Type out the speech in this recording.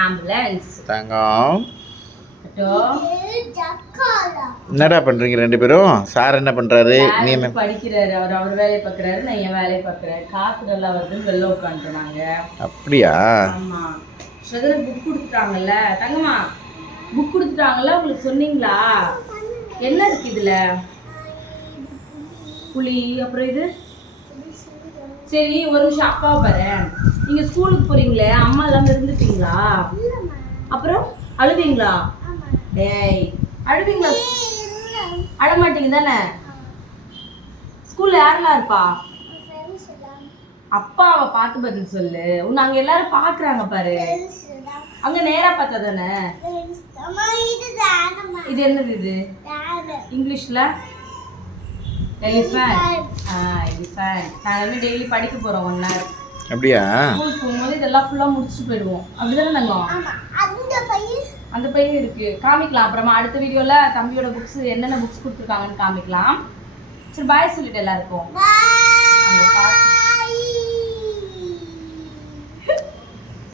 Ambulance. தங்கம் என்னடா பண்றீங்க ரெண்டு பேரும்? சார் என்ன பண்றாரு? நீ என்ன படிக்கிறாரு? அவர் வேலையை பார்க்குறாரு, நான் என் வேலையை பார்க்குறேன். காற்று நல்லா வருதுன்னு வெளில உட்காந்துருவாங்க. அப்படியா? ஆமா. ஸ்ரதர் புக் கொடுத்துட்டாங்கல்ல தங்கம்மா, புக் கொடுத்துட்டாங்கல்ல, உங்களுக்கு சொன்னீங்களா? என்ன இருக்கு இதுல? புளி, அப்புறம் இது. சரி ஒரு நிமிஷம் அப்பாவை பாரு. நீங்க ஸ்கூலுக்கு போறீங்களே, அம்மா எல்லாம் இருந்துட்டீங்களா? அப்புறம் அழுவீங்களா? டேய் அழுவீங்களா? அழமாட்டீங்க தானே? ஸ்கூல்ல யாரெல்லாம் இருப்பா? அப்பாவை பார்த்து பதில் சொல்லு. உன்னை அங்க எல்லாரும் பாக்குறாங்க பாரு. அங்க நேரா பார்த்தா தானே. இது என்னது? இது இங்கிலீஷ்ல எலிஃபண்ட். எலிஃபண்ட். நாங்க டெய்லி படிக்க போறோம் 1 hour. அப்படியா? ஸ்கூலுக்கு போகும்போது இதெல்லாம் ஃபுல்லா முடிச்சுட்டு போயிடுவோம். அப்படிதானே தங்கம்? அந்த பையன் இருக்கு, காமிக்கலாம் அப்புறமா. அடுத்த வீடியோல தம்பியோட புக்ஸ் என்னென்ன புக்ஸ் கொடுத்துருக்காங்கன்னு காமிக்கலாம். சரி பாய் சொல்லிட்டு எல்லாருக்கும்.